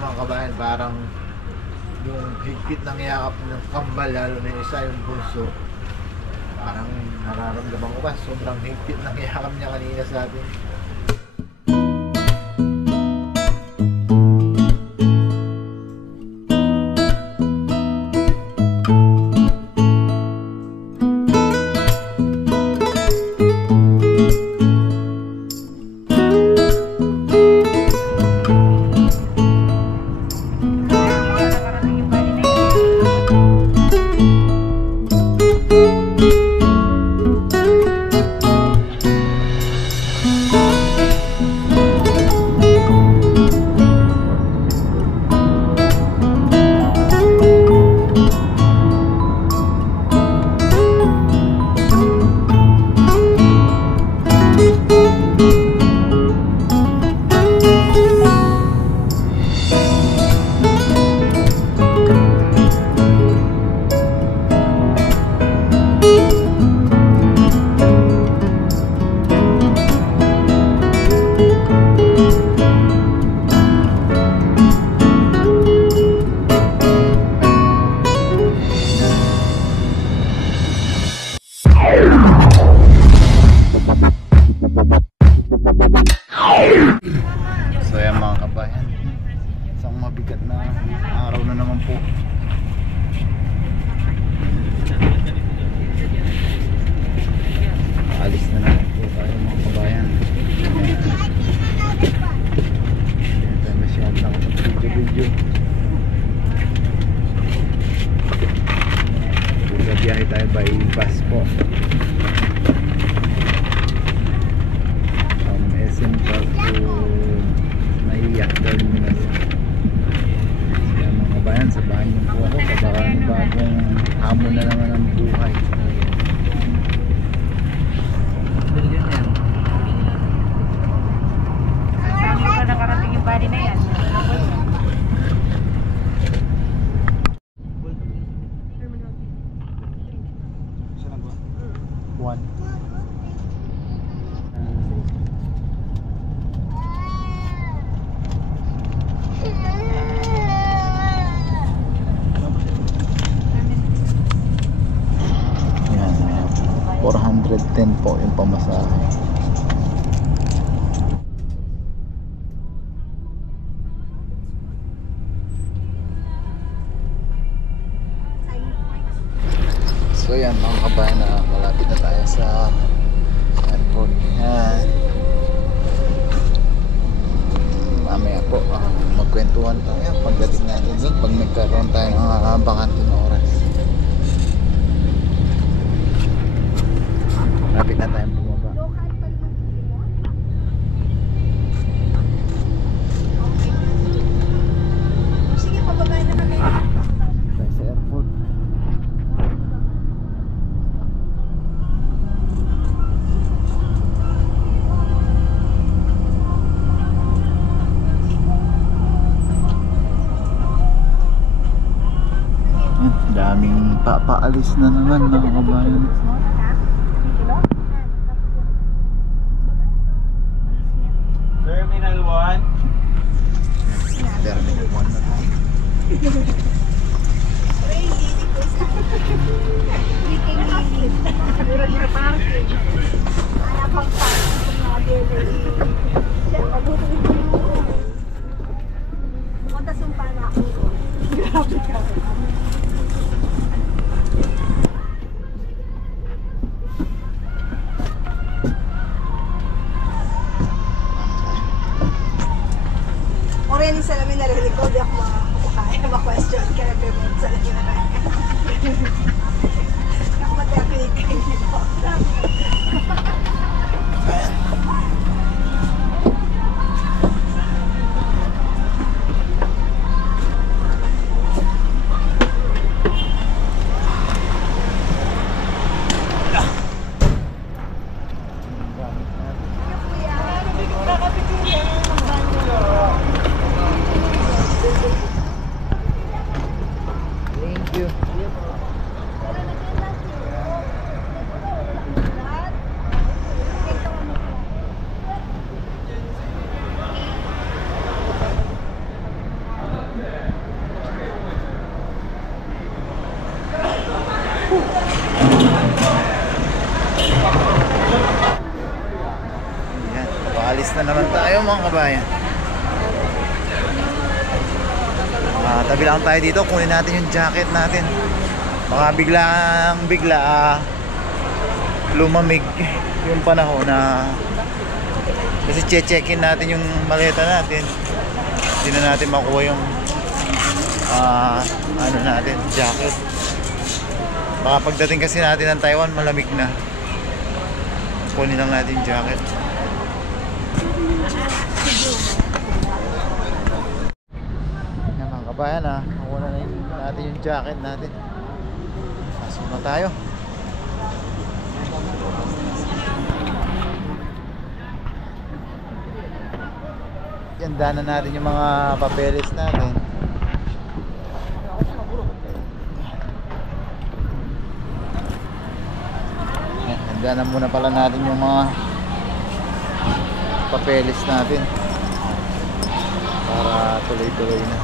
mga kabayan, parang yung higpit ng yakap ng kambal, lalo na yung isa, yung bunso, parang nararamdaman ko ba sobrang higpit ng yakap niya kanina sa atin. So yan mga kabayan, isang mabigat na araw na naman po. Alis na naman po tayo mga kabayan. Hindi tayo masyadong nakapag-video. Biyahe tayo by bus po. SM Park to Naiyak Terminal. Kaya mga kabayan, sabahan niyo po ako kapag bagong hamon na naman ang buhay. Saan mo pa nakarating yung body na yan? One. Yan, 410 po yung pamasahe. So yan mga kabayan, na malapit na tayo sa airport. Yan. Mamaya po magkwentuhan tayo pagdating natin doon pag nagkaroon tayo ng bakanting oras. Malapit na tayong bumaba. Sige, pababa na kami. Tayo sa airport. Daming papaalis na naman mga kabayan. Terminal 1. Terminal 1 na tayo. Orienting salamin narinig ko, di ako makakaya ma-question kaya pimot salamin na rin. Ako matakinig kayo dito. Thank you. kabayan. Tabi lang tayo dito, kunin natin yung jacket natin. Baka bigla lumamig yung panahon na kasi che-check-in natin yung maleta natin. Hindi na natin makuha yung ano natin, jacket. Baka pagdating kasi natin ng Taiwan, malamig na. Kunin lang natin yung jacket. Yan mga kabayan, makuha na natin yung jacket natin. Pasok na tayo. Ganda na natin yung mga papeles natin. Ganda na muna pala natin yung mga papeles natin para tuloy-tuloy na.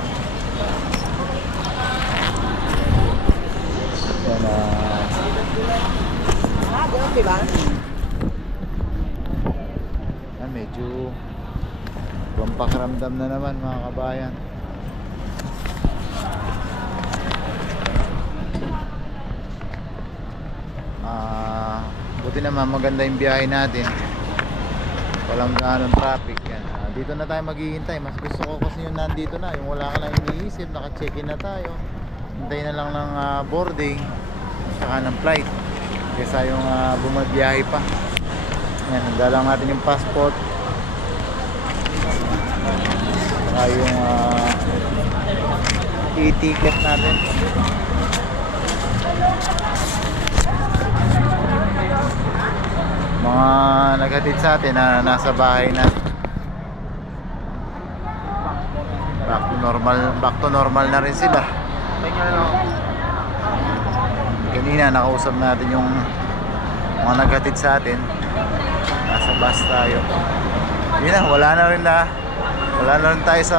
Yan diba? Yan, medyo pampakiramdam na naman mga kabayan. Buti naman maganda yung biyahe natin, walang ganong traffic. Yan. Dito na tayo maghihintay. Mas gusto ko kasi yung nandito na, yung wala ka lang iniisip, naka-check-in na tayo, hintay na lang ng boarding saka ng flight kaysa yung bumabiyahe pa. Yan, handa lang natin yung passport saka yung e-ticket natin. Mga naghatid sa atin na nasa bahay na. Back to normal na rin sila. Kanina nakausap natin yung mga naghatid sa atin. Nasa bus tayo. Yun na, wala na rin tayo sa,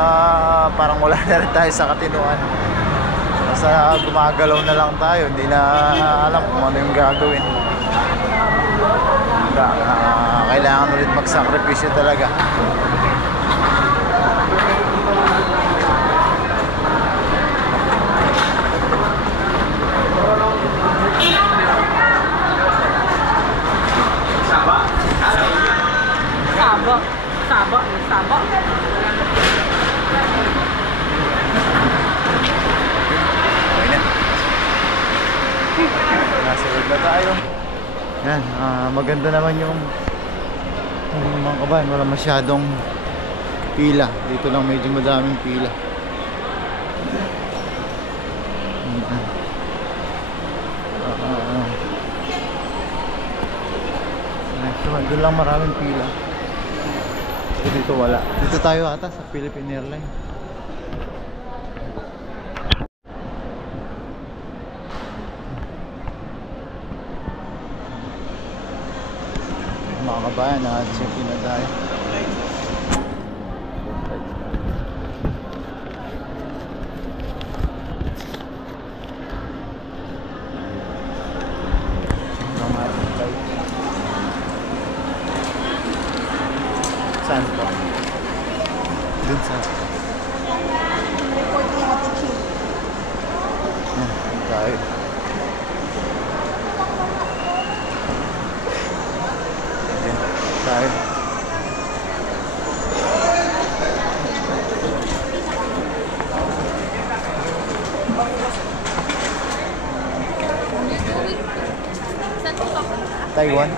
parang wala na rin tayo sa katinuan. Basta gumagalaw na lang tayo, hindi na alam kung ano yung gagawin. Kailangan ulit magsakripisyo talaga. Sabo. Okay na. Nasa loob na tayo. Yan, maganda naman yung mga kabayan, wala masyadong pila. Dito lang medyo madaming pila. Doon lang maraming pila. Dito wala. Dito tayo ata sa Philippine Airlines. Mga kabayan, check-in na tayo. Saan po? Dun sa tayo. Tayo. Taiwan.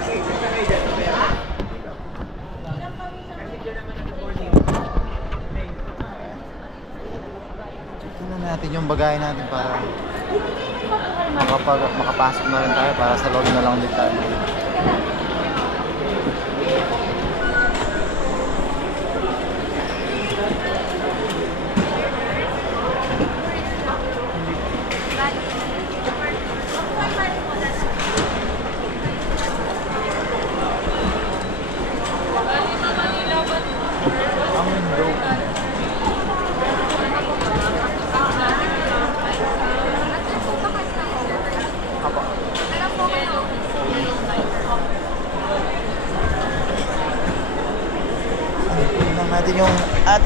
Tingnan natin yung bagay natin para makapasok na rin tayo, para sa loob na lang din tayo.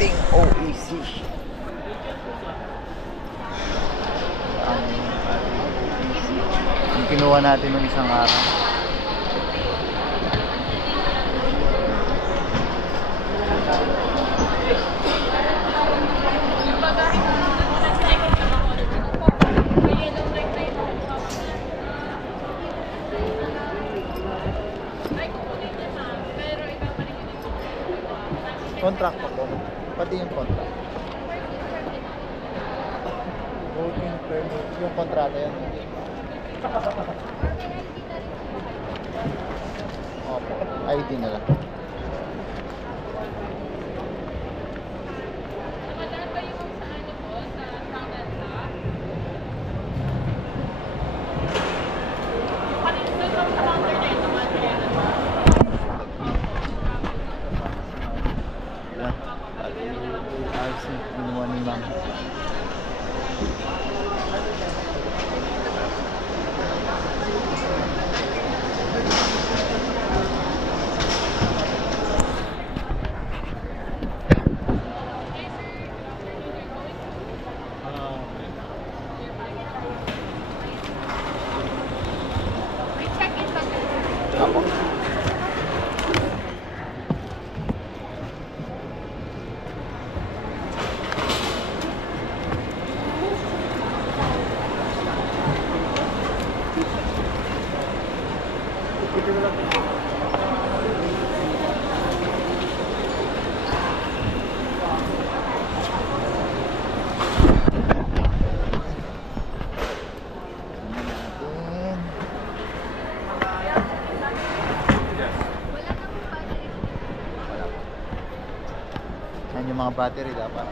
ating OEC. Ang ating OEC. Yung kinuha natin nung isang araw. Contract po. Pati yung contract. Working permit. Yung kontrata yan. Opo. ID na lang. Kinuha ni Ma'am. Yan yung mga battery dapat.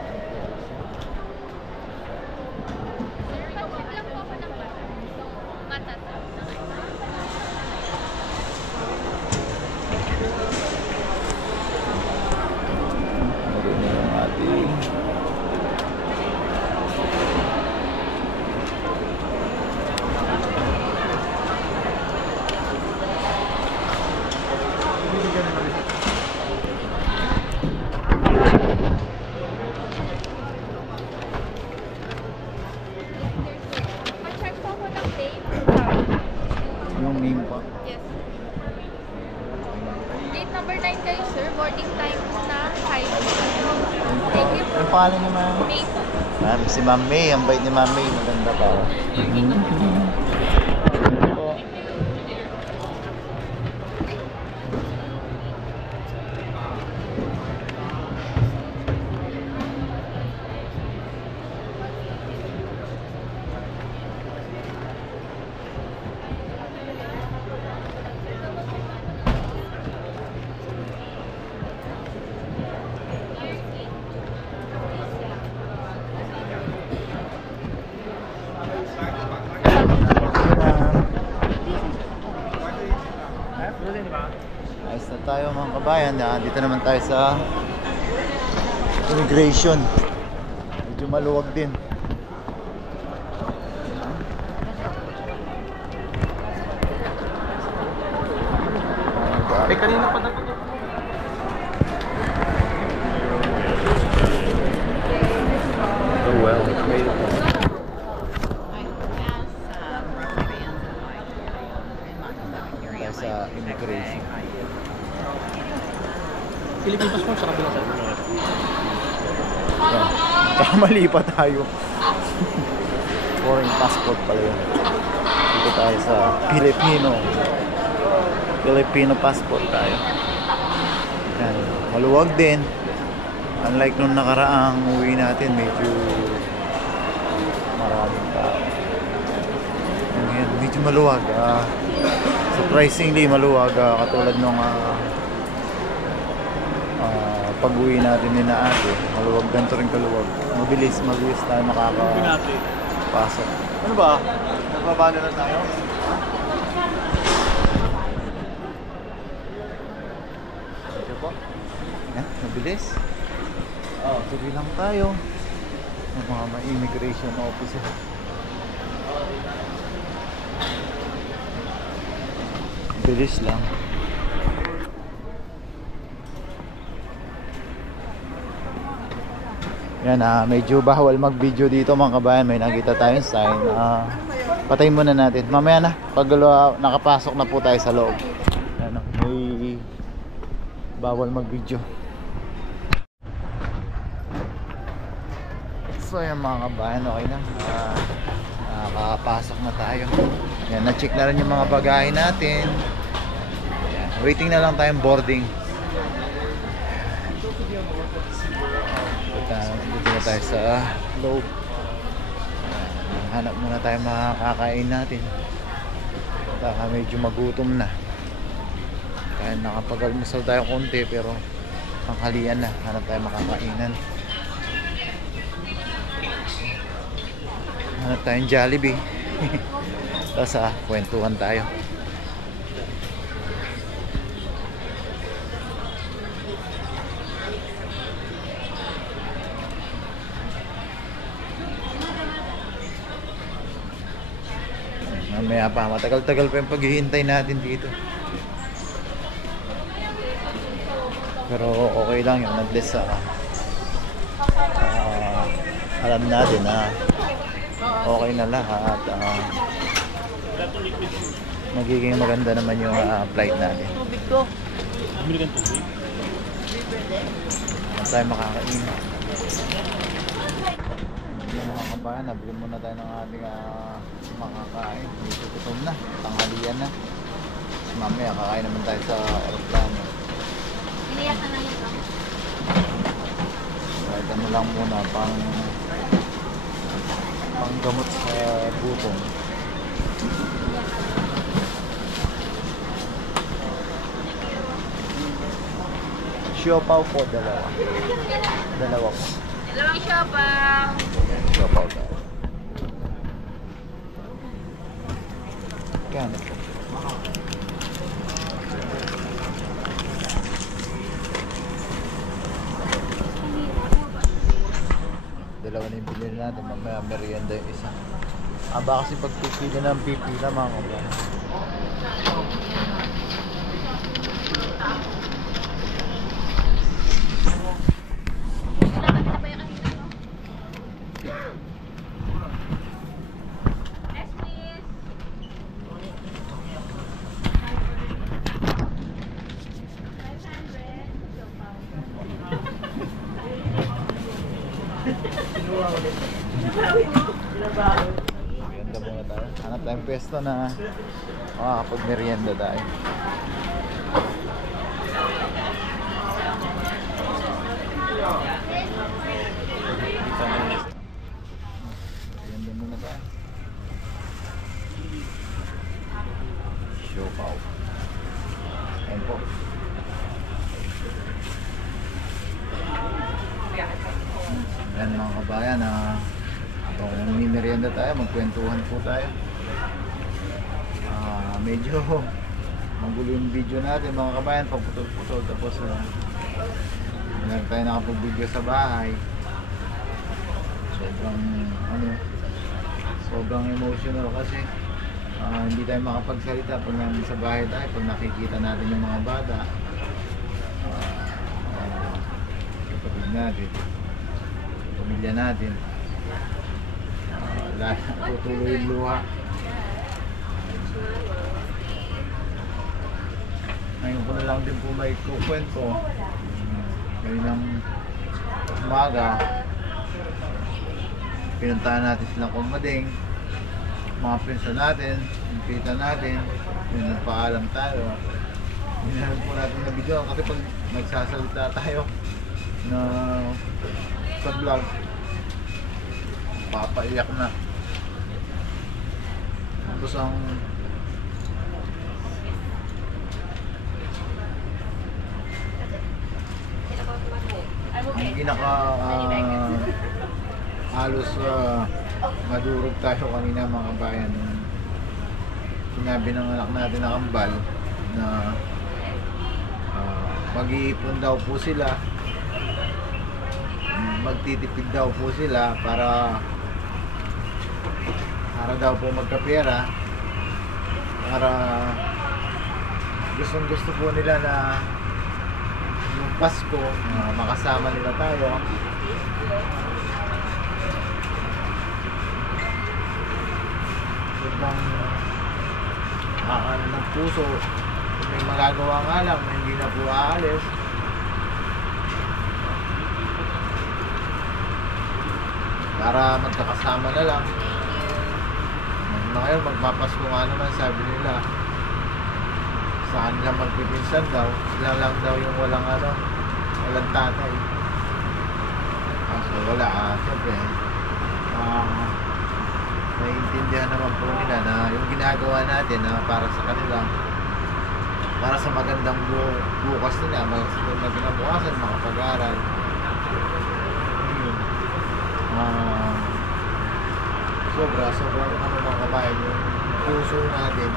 Yung name pa. Yes. Gate number 9 kayo, sir. Boarding time na 5. Thank you. Yung pangalan niyo, ma'am? May po. Ma'am, si Ma'am May. Ang bait ni Ma'am May. Maganda pa. Ayos na tayo mga kabayan. Dito naman tayo sa immigration. Medyo maluwag din. Kanina pa dapat. Oh well, it's made it. Sa immigration. Philippine passport sa kabila sir. Yan. Kamali pa tayo. Foreign passport pala yun. Dito tayo sa Filipino passport tayo. Yan. Maluwag din. Unlike nung nakaraang uwi natin, medyo maraming tao. Yan, medyo maluwag. Surprisingly maluwag, katulad nung pag-uwi natin ni na ate. Maluwag, ganito rin kaluwag. Mabilis tayo makakapasok. Ano ba? Nagbaba na tayo? Ito po. Yan, mabilis. Tuloy lang tayo. Yung mga immigration officer. Bilis lang. Yan, medyo bawal mag-video dito mga kabayan. May nakita tayong sign. Patayin muna natin. Mamaya na, pag nakapasok na po tayo sa loob. Yan, may bawal mag-video. So yan mga kabayan, okay na. Nakapasok na tayo. Yan, na-check na rin yung mga bagahe natin. Yan, waiting na lang tayong boarding. Dito na tayo sa loob. Hanap muna tayo mga kakain natin. Baka medyo magutom na. Kaya nakapag-almusal tayo konti pero tanghalian na. Hanap tayo makakainan. Hanap tayong Jollibee. Tapos kwentuhan tayo. Mamaya pa, matagal-tagal pa yung paghihintay natin dito. Pero okay lang yun, at least alam natin na okay na lahat. Magiging maganda naman yung flight natin. Bumili kang tubig? At tayo makakain. Yung mga kabahan, nabili muna tayo ng ating makakain. Dito gutom na, tanghalian na. Mamaya kakain naman tayo sa aeroplano. Iniyak na lang ito. Kahit ano lang muna, pang gamot sa gutom. Siopaw po, dalawa. Dalawa po. Dalawang siopaw. Siopaw tayo. Kaya po. Dalawa na yung pinili natin, mamaya merienda yung isa. Baka kasi pagpipili ng pipila mga kabayan. Merienda muna tayo. Hanap tayong pwesto na makakapag-merienda tayo. Merienda muna tayo. Siopaw. Ayan po. Yan mga kabayan, kung mimerienda tayo, magkwentuhan po tayo. Medyo magulo yung video natin mga kabayan, pagputol-putol. Tapos meron tayo nakapag-video sa bahay. Sobrang emotional kasi hindi tayo makapagsalita pag sa bahay tayo, pag nakikita natin yung mga bata, kapatid natin, pamilya natin, tutuloy yung luha. Ngayon ko na lang din po may kukwento. Ngayon umaga, pinuntahan natin silang Kumading, mga pinsan natin, yung tita natin, yung nagpaalam tayo. Hinahan po natin na video kasi pag nagsasalita tayo na sa vlog, papaiyak na. Tapos ang halos madurog tayo kanina mga kabayan. Sinabi ng anak natin na kambal na mag-iipon daw po sila, magtitipid daw po sila para daw po magkapera, para gustong gusto po nila na yung Pasko makasama nila tayo. puso. Kung may magagawa nga lang na hindi na po aalis. Para magkakasama na lang. Ngayon magpapasko nga naman, sabi nila. Sa kanila magpipinsan daw. Sila lang daw yung walang walang tatay. So wala, siyempre naiintindihan naman po nila na yung ginagawa natin para sa kanila, para sa magandang bukas nila, magkinabukasan, makapag-aral. Sobrang mga kabayan yung puso natin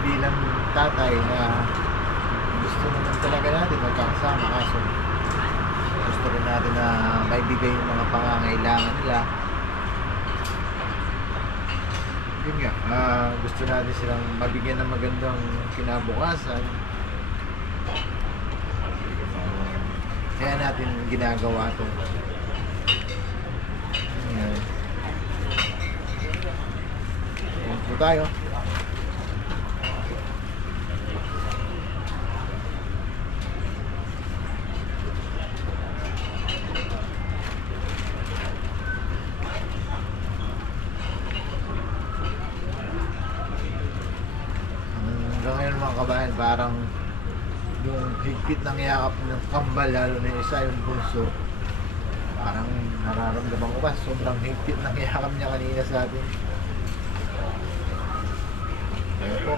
bilang tatay na gusto naman talaga natin magkakasama, kaso gusto rin natin na maibigay yung mga pangangailangan nila. Yun nga, gusto natin silang mabigyan ng magandang kinabukasan. Kaya natin ginagawa ito. Ayan. Ayan po tayo. Hanggang ngayon mga kabayan, parang yung higpit ng yakap ng kambal, lalo na yung isa, yung bunso, parang nararamdaman ko ba sobrang higpit ng yakap niya kanina sa atin. Ayan po.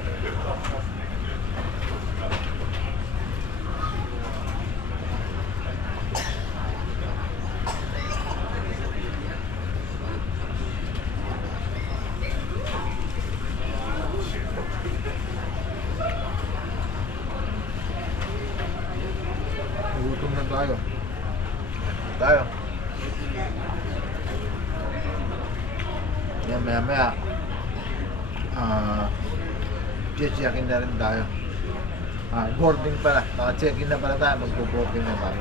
Gutom na tayo. Yan, maya check-in na rin tayo. Boarding pala. Naka-check-in na pala tayo. Magpo-boarding na tayo.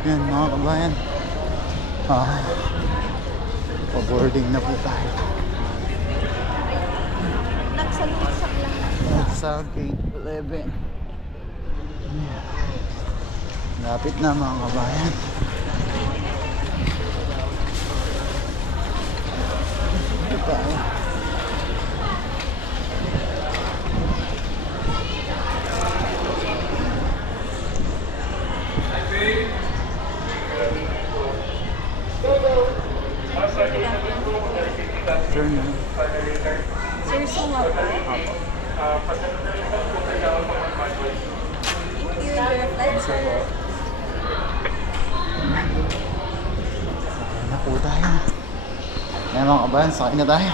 Yan mga kabayan, pa-boarding na po tayo Nagsalusak lang. sa gate 11. Lapit na mga kabayan. Ito tayo. Turn on. Sir, sunga po. Thank you. Your flight, sir. Na po tayo. Ngayon mga kabayan, sakay na tayo.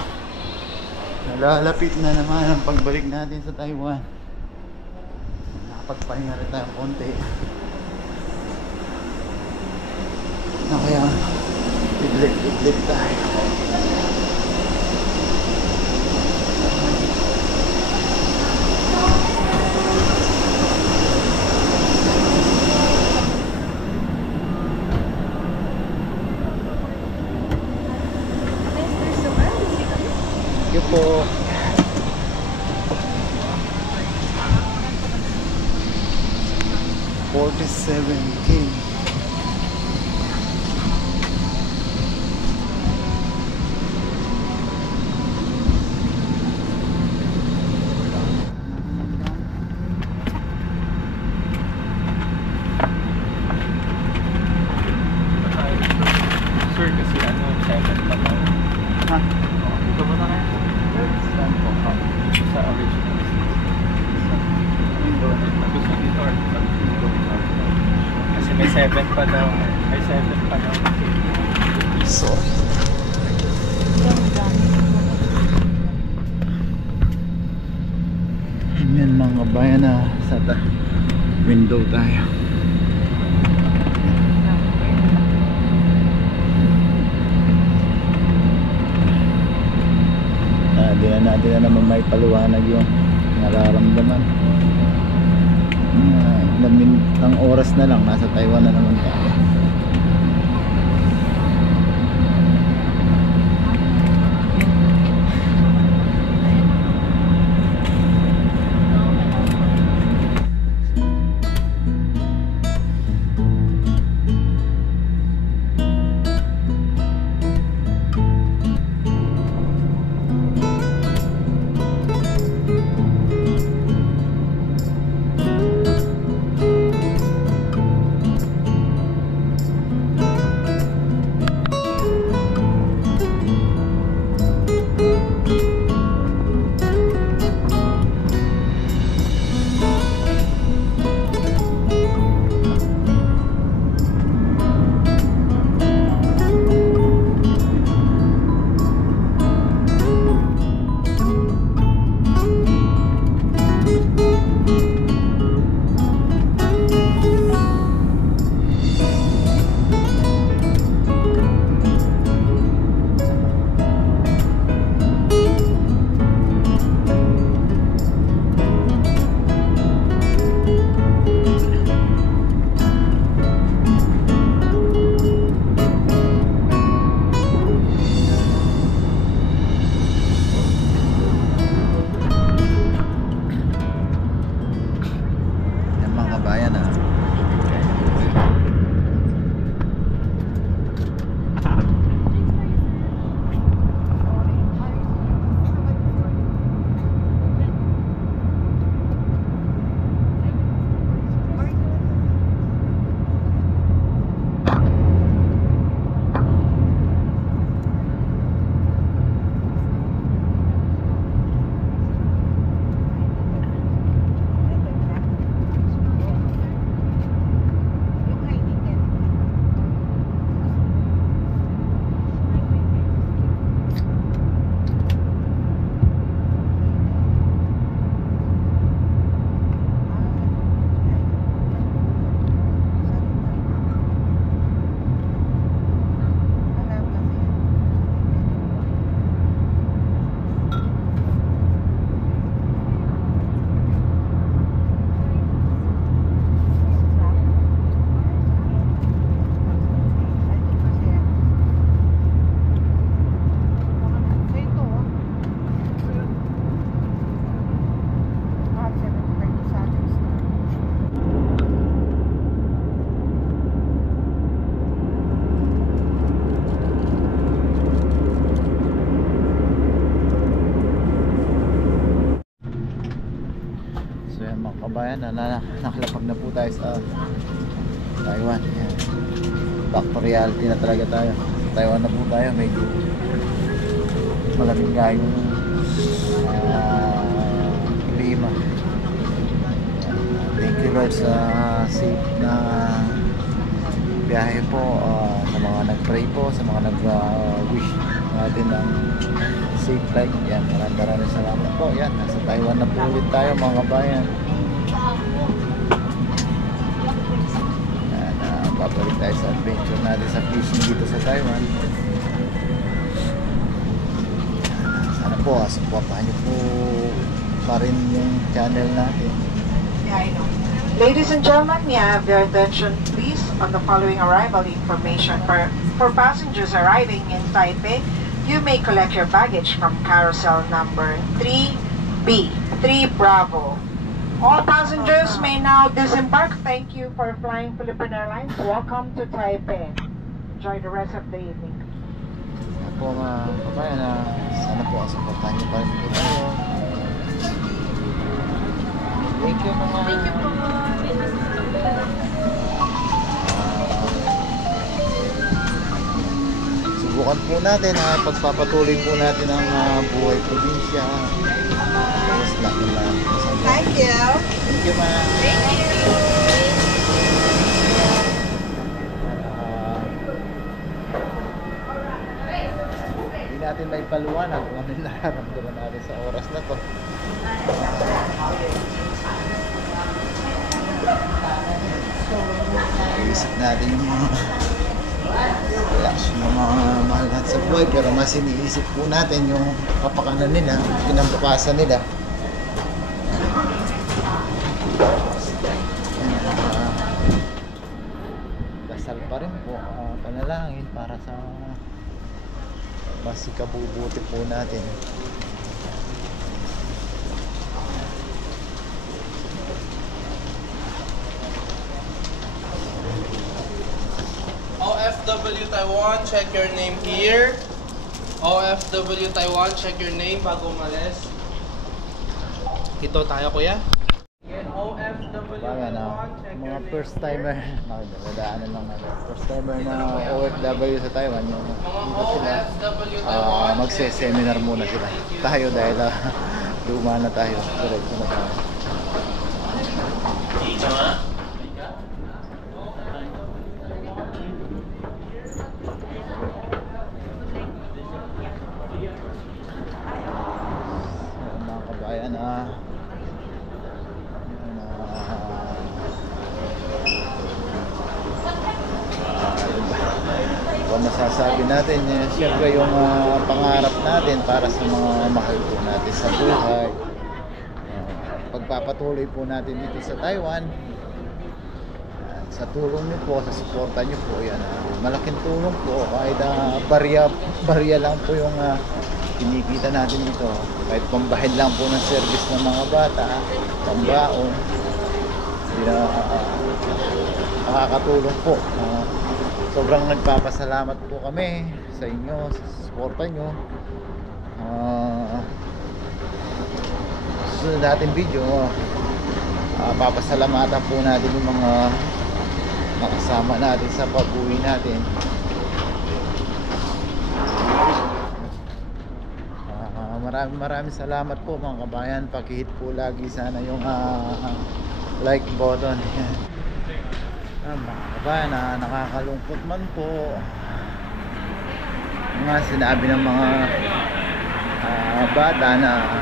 Nalalapit na naman ang pagbalik natin sa Taiwan. Nakapagpahinga rin tayo konti. Na kaya idlik tayo. Mr. Summer, Thank you po. $47K. Sir, kasi 7 pa tayo. Ha? Ito ba na kayo? Saan po? Sa original. Gusto dito or kasi may 7 pa daw. May 7 pa daw. Sorry. Yan mga bayan na sa window tayo. may paliwanag yung nararamdaman. Ilang ng oras na lang, nasa Taiwan na naman tayo. kabayan, nakalapag na po tayo sa Taiwan. Yan. Back to reality na talaga tayo. Taiwan na po tayo, medyo malamig nga yung klima. Thank you Lord sa safe na biyahe po, sa mga nag-pray po, sa mga nag-wish natin ng safe flight. Yan, maraming salamat po. Yan, nasa Taiwan na po ulit tayo mga kabayan. Yan, babalik tayo sa adventure natin sa fishing dito sa Taiwan. Sana po, supportahan niyo po pa rin yung channel natin. Yeah, I know. Ladies and gentlemen, may I have your attention please on the following arrival information. For passengers arriving in Taipei, you may collect your baggage from carousel number 3B, 3 Bravo. All passengers may now disembark. Thank you for flying Philippine Airlines. Welcome to Taipei. Enjoy the rest of the evening. Yan po mga kabayan, sana po supportahan niyo pa rin po tayo. Thank you mga... Thank you po. Subukan po natin, pagpapatuloy po natin ang buhay probinsya. Tapos lang naman. Thank you. Thank you ma. Thank you. Hindi natin may paluwanag kung ano yung nararamdaman natin sa oras na to. Iisip natin yung mga yung mga mahal natin sa buhay, pero mas iniisip po natin yung kapakanan nila, kinabukasan nila. Dasal pa rin po, panalangin para sa mas ikabubuti po natin. OFW Taiwan, check your name here. OFW Taiwan, check your name bago umalis. Ito tayo, kuya. Again, OFW Baga na, Taiwan, check mga your name first here. timer, nadaanan lang natin. First timer na OFW sa Taiwan, yung Mga dito sila, OFW Taiwan, magse-seminar muna sila. Tayo dahil luma na tayo, diretso na tayo. Mga kabayan, kung masasabi natin, siyempre yung pangarap natin para sa mga mahal po natin sa buhay, pagpapatuloy po natin dito sa Taiwan, sa tulong niyo po, sa suporta niyo po, yan, malaking tulong po, kahit barya lang po yung kinikita natin dito, kahit pambahid lang po ng service ng mga bata, pambaon, nakakatulong po. Sobrang nagpapasalamat po kami sa inyo, sa suporta nyo. Susunod natin video, papasalamatan po natin yung mga nakasama natin sa pag-uwi natin. Maraming salamat po mga kabayan. Paki-hit po lagi sana yung like button. Mga kabayan, nakakalungkot man po mga sinabi ng mga bata na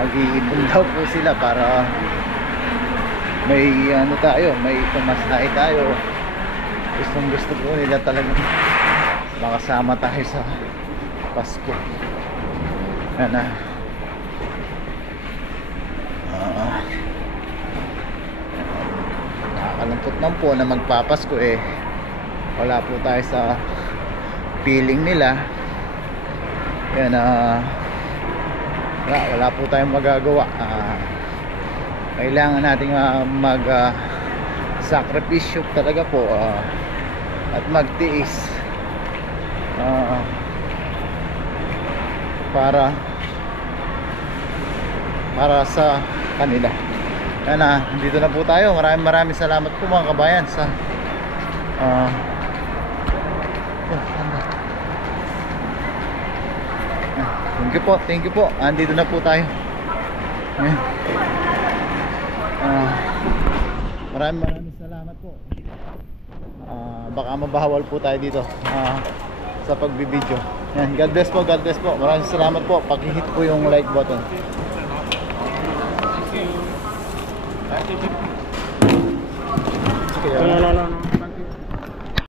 mag-iipon daw po sila para may may pumasahe tayo. Gusto po nila talagang makasama tayo sa Pasko. Nakakalungkot man po na magpapasko, wala po tayo sa feeling nila. Yan, wala po tayong magagawa. Kailangan nating sakripisyo talaga po, at magtiis para sa kanila. Yan, dito na po tayo. Maraming salamat po mga kabayan sa thank you po. Andito na po tayo. Maraming salamat po. Baka mabahawal po tayo dito sa pagbibideo. Yan, God bless po, God bless po. Maraming salamat po. Paki-hit po yung like button. Thank you.